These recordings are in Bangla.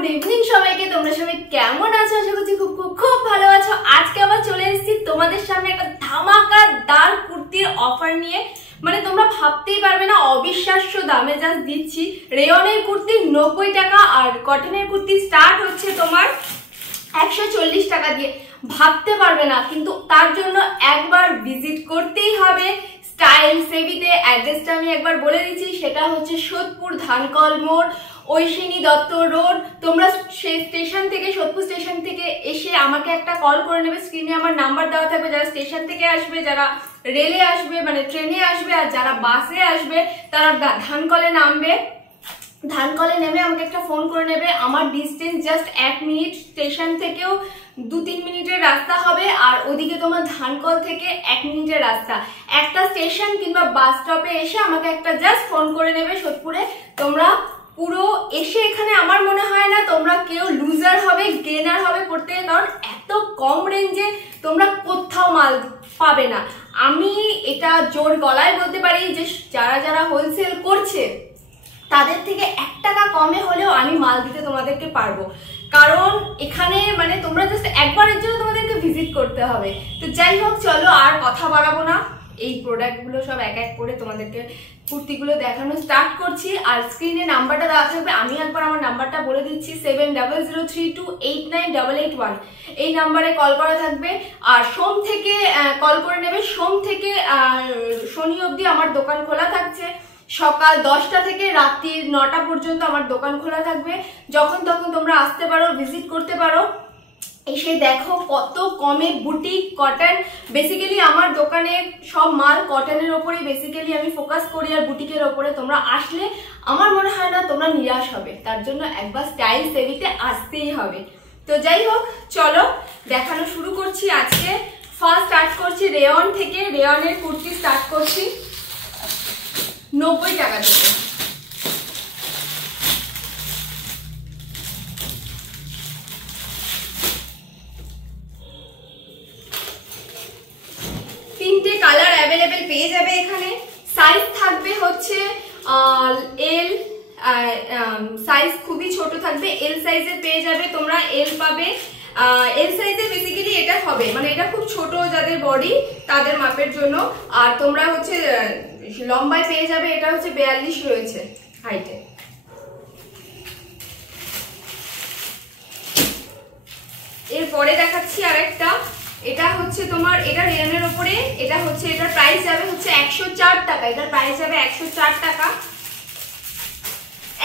গুড ইভিনিং সবাইকে। তোমরা সবাই কেমন আছো? আশা করছি খুব খুব খুব ভালো আছো। আজকে আবার চলে এসেছি তোমাদের সামনে একটা ধামাকাদার কুর্তির অফার নিয়ে। মানে তোমরা ভাবতেই পারবে না, অবিশ্বাস্য দামে জাস্ট দিচ্ছি। রেয়নের কুর্তি 90 টাকা আর কটনের কুর্তি স্টার্ট হচ্ছে তোমার 140 টাকা দিয়ে। ভাবতে পারবে না, কিন্তু তার জন্য একবার ভিজিট করতেই হবে স্টাইল সেভিতে। অ্যাড্রেসটা আমি একবার বলে দিচ্ছি, সেটা হচ্ছে সোদপুর ধানকল মোড়, ঐশিনী দত্ত রোড। তোমরা সেই স্টেশন থেকে, সোদপুর স্টেশন থেকে এসে আমাকে একটা কল করে নেবে। স্ক্রিনে আমার নাম্বার দেওয়া থাকবে। যারা স্টেশন থেকে আসবে, যারা রেলে আসবে মানে ট্রেনে আসবে, আর যারা বাসে আসবে তারা ধানকলে নামবে। ধানকলে নেমে আমাকে একটা ফোন করে নেবে। আমার ডিস্টেন্স জাস্ট 1 মিনিট, স্টেশন থেকেও 2-3 মিনিটের রাস্তা হবে, আর ওদিকে তোমার ধানকল থেকে 1 মিনিটের রাস্তা। একটা স্টেশন কিংবা বাস স্টপে এসে আমাকে একটা জাস্ট ফোন করে নেবে সোদপুরে। তোমরা পুরো এসে এখানে আমার মনে হয় না তোমরা কেউ লুজার হবে, গেনার হবে করতে, কারণ এত কম রেঞ্জে তোমরা কোথাও মাল পাবে না। আমি এটা জোর গলায় বলতে পারি যে যারা যারা হোলসেল করছে তাদের থেকে 1 টাকা কমে হলেও আমি মাল দিতে তোমাদেরকে পারবো, কারণ এখানে মানে তোমরা জাস্ট একবারের জন্য তোমাদেরকে ভিজিট করতে হবে। তো যাই হোক, চলো আর কথা বাড়াবো না, এই প্রোডাক্টগুলো সব এক এক করে তোমাদেরকে কুর্তিগুলো দেখানো স্টার্ট করছি। আর স্ক্রিনে নাম্বারটা দেওয়া থাকবে, আমি একবার আমার নাম্বারটা বলে দিচ্ছি, 7003289881। এই নাম্বারে কল করা থাকবে। আর সোম থেকে কল করে নেবে। সোম থেকে শনি অবধি আমার দোকান খোলা থাকছে। সকাল 10টা থেকে রাত্রি 9টা পর্যন্ত আমার দোকান খোলা থাকবে। যখন তখন তোমরা আসতে পারো, ভিজিট করতে পারো। এসে দেখো কত কমে বুটিক কটন। বেসিক্যালি আমার দোকানে সব মাল কটনের ওপরেই বেসিক্যালি আমি ফোকাস করি, আর বুটিকের ওপরে। তোমরা আসলে আমার মনে হয় না তোমরা নিরাশ হবে, তার জন্য একবার স্টাইল সেভিতে আসতেই হবে। তো যাই হোক, চলো দেখানো শুরু করছি। আজকে ফার্স্ট স্টার্ট করছি রেয়ন থেকে। রেয়নের কুর্তি স্টার্ট করছি 90 টাকা থেকে। তিনটে কালার অ্যাভেলেবেল পেয়ে যাবে এখানে। সাইজ থাকবে হচ্ছে এল সাইজ, খুবই ছোট থাকবে। এল সাইজের পেয়ে যাবে তোমরা, এল পাবে। এল সাইজে বেসিক্যালি এটা হবে, মানে এটা খুব ছোট যাদের বডি তাদের মাপের জন্য। আর তোমরা হচ্ছে লম্বায় পেয়ে যাবে, এটা হচ্ছে 42 রয়েছে হাইটে। এরপরে দেখাচ্ছি আরেকটা। এটা হচ্ছে তোমার, এটা রেয়নের উপরে। এটা হচ্ছে, এটার প্রাইস যাবে হচ্ছে 104 টাকা। এটার প্রাইস যাবে 104 টাকা।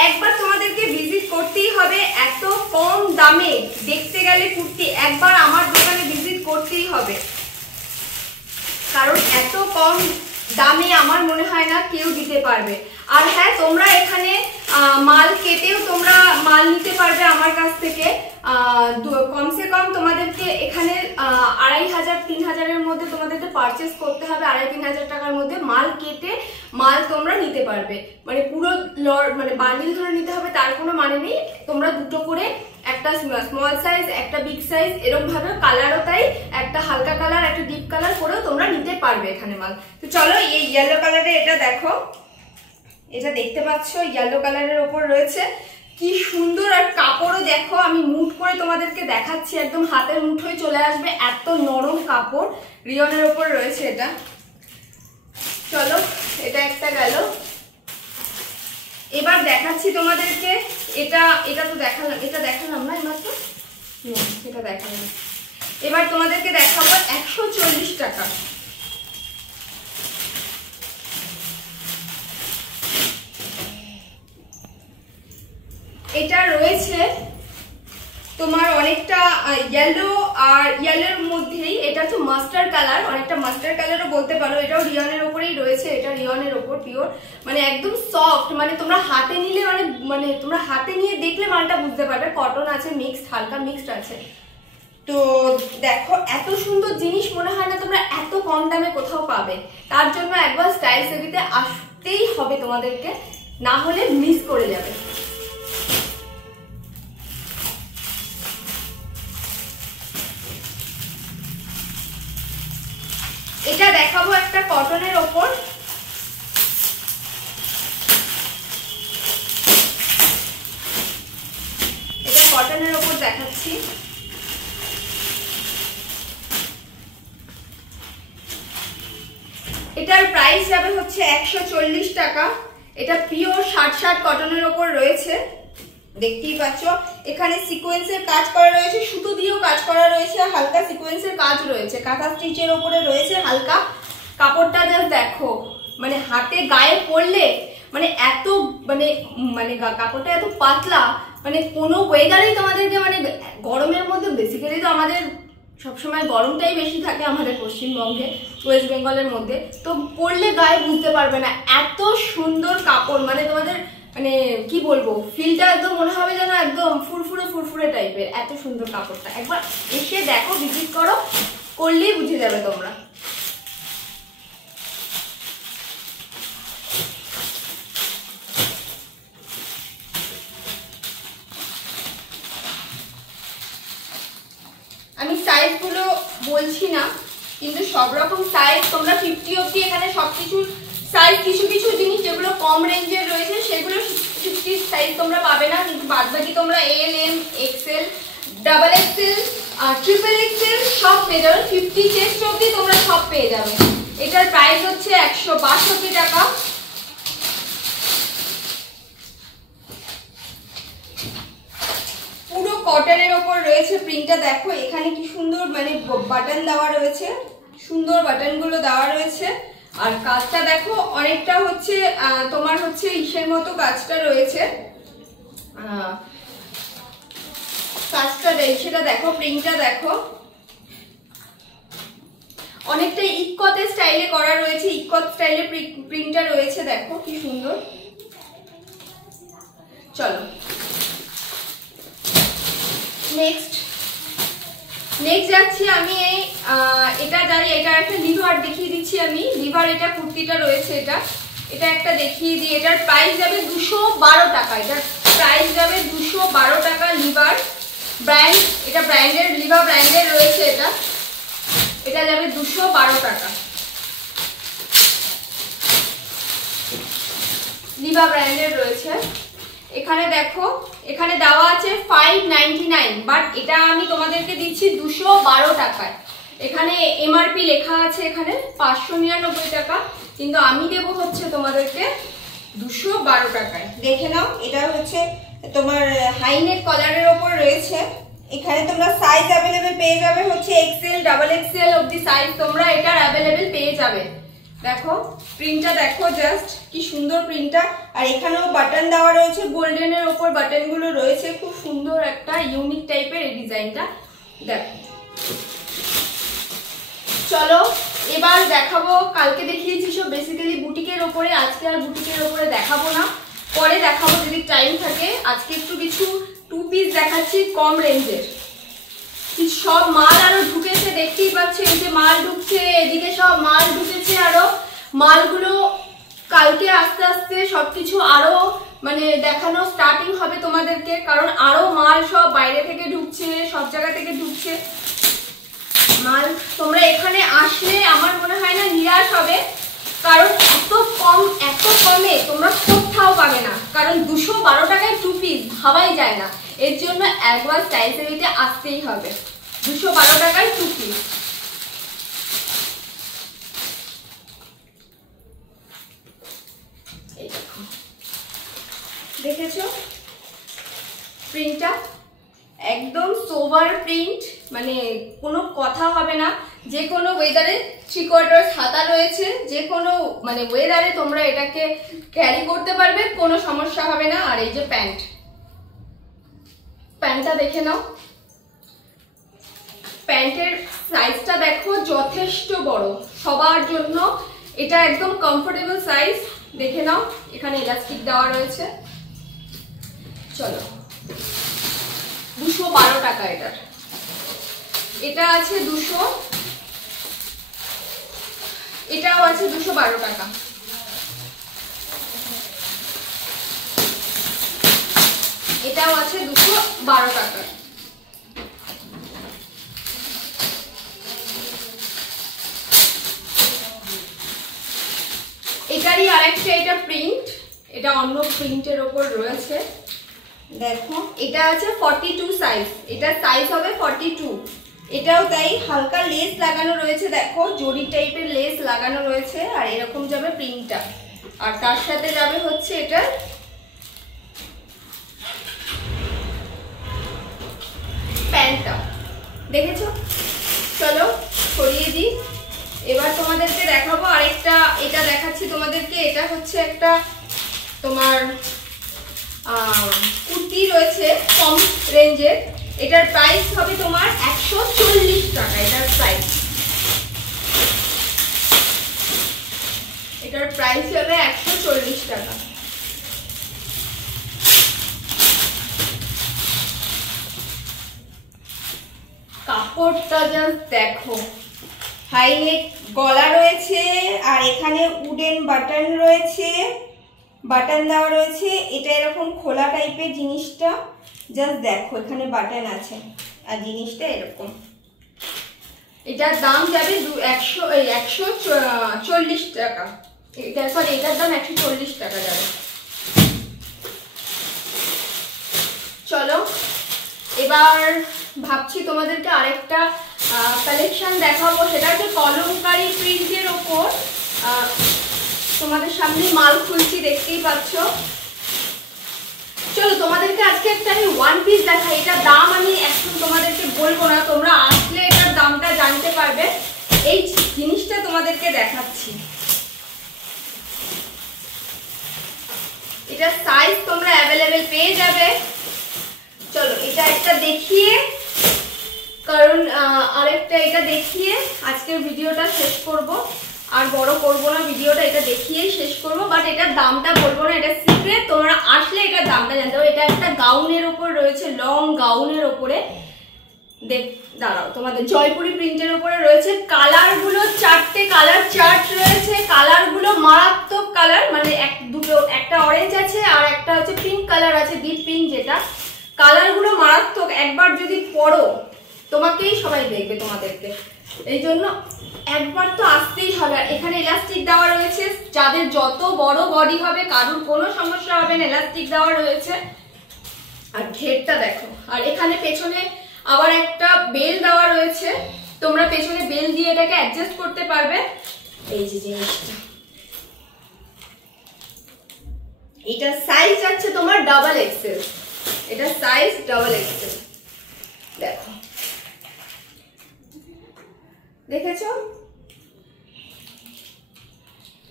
একবার তোমাদেরকে ভিজিট করতেই হবে। এত কম দামে দেখতে গেলে কুর্তি একবার আমার দোকানে ভিজিট করতেই হবে, কারণ এত কম দামে আমার মনে হয় না কেউ দিতে পারবে। আর হ্যাঁ, তোমরা এখানে মাল কেটেও তোমরা মাল নিতে পারবে আমার কাছ থেকে। কমসে কম তোমাদেরকে এখানে 2500-3000-এর মধ্যে তোমাদেরকে পারচেস করতে হবে। 2500-3000 টাকার মধ্যে মাল কেটে মাল তোমরা নিতে পারবে। মানে পুরো মানে বান্ডিল ধরে নিতে হবে তার কোনো মানে নেই। তোমরা দুটো করে, একটা স্মল সাইজ একটা বিগ সাইজ, এরকম ভাবে কালারও তাই, একটা হালকা কালার একটা ডিপ কালার করেও তোমরা নিতে পারবে এখানে মাল। তো চলো, এই ইয়েলো কালারে এটা দেখো, এটা দেখতে পাচ্ছ ইয়েলো কালারের ওপর রয়েছে, কি সুন্দর। আর কাপড়ও দেখো, আমি মুঠ করে তোমাদেরকে দেখাচ্ছি, একদম হাতের মুঠোয় চলে আসবে, এত নরম কাপড়। রিয়নের ওপর রয়েছে এটা। চলো, এটা একটা গেল। এবার দেখাচ্ছি তোমাদেরকে এটা। এটা তো দেখালাম, এটা দেখালাম না এইমাত্র, এটা দেখালাম। এবার তোমাদেরকে দেখাবো 140 টাকা। এটা রয়েছে তোমার অনেকটা ইয়েলো, আর ইয়েলোর মধ্যেই এটা হচ্ছে মাস্টার্ড কালার, অনেকটা মাস্টার্ড কালারও বলতে পারো। এটাও রিয়নের ওপরেই রয়েছে। এটা রিয়নের ওপর পিওর, মানে একদম সফট। মানে তোমরা হাতে নিলে মানে তোমরা হাতে নিয়ে দেখলে মালটা বুঝতে পারবে কটন আছে, মিক্সড, হালকা মিক্সড আছে। তো দেখো, এত সুন্দর জিনিস মনে হয় না তোমরা এত কম দামে কোথাও পাবে। তার জন্য একবার স্টাইল সেভিতে আসতেই হবে তোমাদেরকে, না হলে মিস করে যাবে। এটা দেখাবো একটা কটনের ওপর। এটা কটনের ওপর দেখাচ্ছি। এটার প্রাইস যাবে হচ্ছে 140 টাকা। এটা পিওর 60 কটনের ওপর রয়েছে, দেখতেই পাচ্ছ। এখানে সিকোয়েন্সের কাজ করা রয়েছে, সুতো দিয়েও কাজ করা রয়েছে, হালকা সিকোয়েন্সের কাজ রয়েছে, কাঁথা স্টিচের ওপরে রয়েছে হালকা। কাপড়টা জাস্ট দেখো, মানে হাতে গায়ে পরলে মানে এত মানে মানে কাপড়টা এত পাতলা, মানে কোনো ওয়েদারেই তোমাদেরকে, মানে গরমের মধ্যে বেসিক্যালি তো আমাদের সবসময় গরমটাই বেশি থাকে আমাদের পশ্চিমবঙ্গে, ওয়েস্ট বেঙ্গলের মধ্যে, তো পরলে গায়ে বুঝতে পারবে না, এত সুন্দর কাপড়। মানে তোমাদের মানে কি বলবো, ফিলটা একদম মনে হবে যেন একদম ফুরফুরে ফুরফুরে টাইপের, এত সুন্দর কাপড়টা। একবার এসে দেখো, ভিজিট করো, করলেই বুঝে যাবে তোমরা। আমি সাইজগুলো বলছি না, কিন্তু সব রকম সাইজ তোমরা 50 অবধি এখানে সবকিছু সাইজ, কিছু কিছু জিনিস যেগুলো কম রেঞ্জের রয়েছে সেগুলো 50 সাইজ তোমরা পাবে না, কিন্তু বাদ বাকি তোমরা L, M, XL, double XL, triple XL সব পেয়ে যাবে। 50 চেস্ট অবধি তোমরা সব পেয়ে যাবে। এটার প্রাইস হচ্ছে 162 টাকা। পুরো কটনের ওপর রয়েছে, প্রিন্টটা দেখো, এখানে কি সুন্দর মানে বাটন দেওয়া রয়েছে, সুন্দর বাটনগুলো দেওয়া রয়েছে। আর কাজটা দেখো অনেকটা হচ্ছে তোমার হচ্ছে ইসের মতো কাজটা রয়েছে, কাজটা সেটা দেখো, প্রিন্টটা দেখো, অনেকটা ইক্কতের স্টাইলে করা রয়েছে, ইক্কত স্টাইলে প্রিন্টটা রয়েছে, দেখো কি সুন্দর। চলো নেক্সট যাচ্ছি আমি। এটা জানি, এটা একটা লিভার দেখিয়ে দিচ্ছি আমি, লিভার এটা কুর্তিটা রয়েছে, এটা একটা দেখিয়ে দিই। এটার প্রাইস যাবে 212 টাকা। এটার প্রাইস যাবে 212 টাকা। লিভার ব্র্যান্ড, এটা ব্র্যান্ডের, লিভার ব্র্যান্ডের রয়েছে। এটা যাবে 212 টাকা, লিভার ব্র্যান্ডের রয়েছে। এখানে দেখো, এখানে দেওয়া আছে 599, বাট এটা আমি তোমাদেরকে দিচ্ছি 212 টাকায়। এখানে এমআরপি লেখা আছে এখানে 599 টাকা, কিন্তু আমি দেবো হচ্ছে তোমাদেরকে 212 টাকায়। দেখে নাও, এটা হচ্ছে তোমার হাইনেক কলারের ওপর রয়েছে। এখানে তোমরা সাইজ অ্যাভেলেবেল পেয়ে যাবে হচ্ছে এক্সেল, ডাবল এক্সেল অবধি সাইজ তোমরা এটার অ্যাভেলেবেল পেয়ে যাবে। দেখো প্রিন্টটা দেখো, জাস্ট কি সুন্দর প্রিন্টটা। আর এখানেও বাটন দেওয়া রয়েছে, গোল্ডেনের ওপর বাটনগুলো রয়েছে, খুব সুন্দর একটা ইউনিক টাইপের এই ডিজাইনটা। দেখো, চলো এবার দেখাবো, কালকে দেখিয়েছি সব বেসিক্যালি বুটিকের ওপরে, আজকে আর বুটিকের ওপরে দেখাবো না, পরে দেখাবো যদি টাইম থাকে। আজকে একটু কিছু 2 পিস দেখাচ্ছি কম রেঞ্জের। সব মাল আরো ঢুকেছে, দেখতেই পাচ্ছ, এই যে মাল ঢুকছে, এদিকে সব মাল ঢুকেছে আরো। মালগুলো কালকে আস্তে আস্তে সবকিছু আরো মানে দেখানো স্টার্টিং হবে তোমাদেরকে, কারণ আরো মাল সব বাইরে থেকে ঢুকছে, সব জায়গা থেকে ঢুকছে মাল। তোমরা এখানে আসলে আমার মনে হয় না নিরাশ হবে, কারণ এত কমে তোমরা কোথাও পাবে না। কারণ 212 টাকায় 2 পিস ভাবাই যায় না, এর জন্য একবার স্টাইল সেভিতে আসতেই হবে। 212 টাকায় 2 পিস। দেখেছো প্রিন্টটা, একদম সোভার প্রিন্ট, মানে কোনো কথা হবে না। যে কোনো ওয়েদারে 3/4 হাতা রয়েছে, যে কোনো মানে ওয়েদারে তোমরা এটাকে ক্যারি করতে পারবে, কোনো সমস্যা হবে না। আর এই যে প্যান্টটা দেখে নাও, প্যান্টের সাইজটা দেখো যথেষ্ট বড় সবার জন্য, এটা একদম কমফোর্টেবল সাইজ। দেখে নাও, এখানে ইলাস্টিক দেওয়া রয়েছে। চলো 212 টাকা এটার। এটা আছে 200, এটাও আছে 212 টাকা। এটাও আছে 212 টাকা। এটারই আরেকটা, এটা প্রিন্ট, এটা অন্য প্রিন্টের ওপর রয়েছে। দেখো এটা আছে 42 সাইজ, এটা সাইজ হবে 42। এটাও তাই, হালকা লেস লাগানো রয়েছে, দেখো জরি টাইপের লেস লাগানো রয়েছে। আর এরকম যাবে প্রিন্টটা, আর তার সাথে যাবে হচ্ছে এটা প্যান্টটা। দেখেছো? চলো সরিয়ে দিই। এবার তোমাদেরকে দেখাবো আরেকটা, এটা দেখাচ্ছি তোমাদেরকে। এটা হচ্ছে একটা তোমার কুর্তি রয়েছে কম রেঞ্জের। এটার প্রাইস হবে তোমার 140 টাকা। এটার প্রাইস হবে 140 টাকা। কাপড়টা জাস্ট দেখো, হাই নেক গলা রয়েছে, আর এখানে উডেন বাটন রয়েছে, বাটন দেওয়া রয়েছে। এটা এরকম খোলা টাইপের জিনিসটা, জাস্ট দেখো এখানে বাটন আছে, আর জিনিসটা এরকম। এটার দাম যাবে 140 টাকা। এটার দাম 140 টাকা যাবে। চলো এবার ভাবছি তোমাদেরকে আরেকটা কালেকশন দেখাবো। সেটা হচ্ছে কলমকারী প্রিন্টের ওপর। তোমাদের সামনে মাল খুলছি, দেখতেই পাচ্ছ। চলো তোমাদেরকে আজকে একটা আমি ওয়ান পিস দেখাই। এটার দাম আমি এখন তোমাদেরকে বলবো না, তোমরা আসলে এটার দামটা জানতে পারবে। এই জিনিসটা তোমাদেরকে দেখাচ্ছি। এটা সাইজ তোমরা অ্যাভেলেবেল পেয়ে যাবে। চলো এটা একটা দেখিয়ে, কারণ আরেকটা এটা দেখিয়ে আজকের ভিডিওটা শেষ করব। আর বড় করব না ভিডিওটা, এটা দেখিয়েই শেষ করব। বাট এটার দামটা বলবো না, এটা সিক্রেট। তোমরা আসলে এটার দামটা জানতে পারবে। এটা একটা গাউনের ওপর রয়েছে, লং গাউনের ওপরে। দাঁড়াও, তোমাদের জয়পুরি প্রিন্টের উপরে রয়েছে। কালারগুলো 4টে কালার চার্ট রয়েছে। কালারগুলো মারাত্মক কালার, মানে একটা অরেঞ্জ আছে আর একটা হচ্ছে পিঙ্ক কালার আছে, ডিপ পিঙ্ক যেটা। কালারগুলো মারাত্মক। একবার যদি পরো তোমাকেই সবাই দেখবে, তোমাদেরকে। এই জন্য একবার তো আসতেই হবে। আর এখানে ইলাস্টিক দেওয়া রয়েছে, যাদের যত বড় বডি হবে কারুর কোনো সমস্যা হবে না, ইলাস্টিক দেওয়া রয়েছে। আর ঘেরটা দেখো। আর এখানে পেছনে আবার একটা বেল দেওয়া রয়েছে, তোমরা পেছনে বেল দিয়ে এটাকে অ্যাডজাস্ট করতে পারবে। এই যে জিনিসটা, এটা সাইজ আছে তোমার ডাবল এক্সেল। এটা সাইজ ডাবল এক্সেল। দেখো, দেখেছো?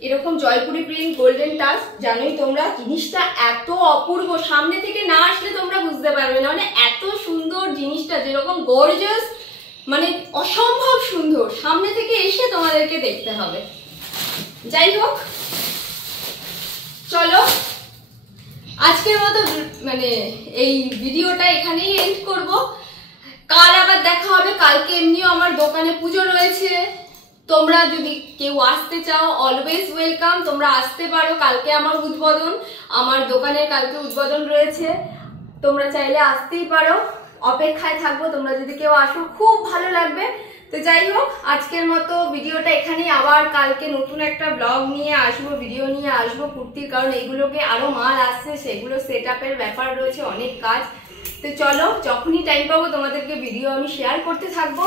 এরকম জয়পুরি প্রিন্ট, গোল্ডেন টাচ। জানোই তোমরা জিনিসটা এত অপূর্ব, সামনে থেকে না আসলে তোমরা বুঝতে পারবে না। মানে এত সুন্দর জিনিসটা, যেরকম গর্জিয়াস, মানে অসম্ভব সুন্দর। সামনে থেকে এসে তোমাদেরকে দেখতে হবে। যাই হোক, চলো আজকের মতো মানে এই ভিডিওটা এখানেই এন্ড করব। কাল আবার দেখা হবে। কালকে এমনিও আমার দোকানে পুজো রয়েছে। তোমরা যদি কেউ আসতে চাও, অলওয়েজ ওয়েলকাম, তোমরা আসতে পারো। কালকে আমার উদ্বোধন, আমার দোকানের কালকে উদ্বোধন রয়েছে। তোমরা চাইলে আসতেই পারো, অপেক্ষায় থাকবো। তোমরা যদি কেউ আসো খুব ভালো লাগবে। তো যাই হোক, আজকের মতো ভিডিওটা এখানেই। আবার কালকে নতুন একটা ব্লগ নিয়ে আসবো, ভিডিও নিয়ে আসবো কুর্তির, কারণ এইগুলোকে আরো মাল আসছে, সেগুলো সেট আপের ব্যাপার রয়েছে, অনেক কাজ। তো চলো, যখনই টাইম পাবো তোমাদেরকে ভিডিও আমি শেয়ার করতে থাকবো।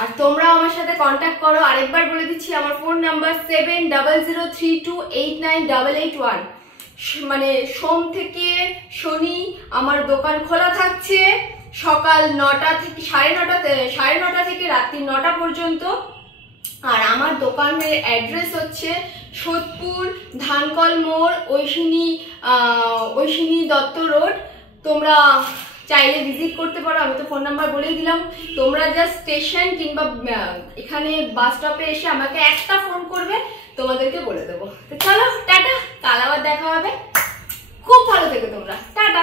আর তোমরাও আমার সাথে কন্ট্যাক্ট করো। আরেকবার বলে দিচ্ছি, আমার ফোন নাম্বার 7003288881। মানে সোম থেকে শনি আমার দোকান খোলা থাকছে, সকাল 9টা থেকে 9:30 থেকে রাত্রি 9টা পর্যন্ত। আর আমার দোকানের অ্যাড্রেস হচ্ছে সোদপুর ধানকল মোড়, ঐশিনী দত্ত রোড। তোমরা চাইলে ভিজিট করতে পারো। আমি তো ফোন নাম্বার বলেই দিলাম। তোমরা জাস্ট স্টেশন কিংবা এখানে বাস স্টপে এসে আমাকে একটা ফোন করবে, তোমাদেরকে বলে দেবো। তো চলো টাটা, কাল আবার দেখা হবে। খুব ভালো থেকো তোমরা, টাটা।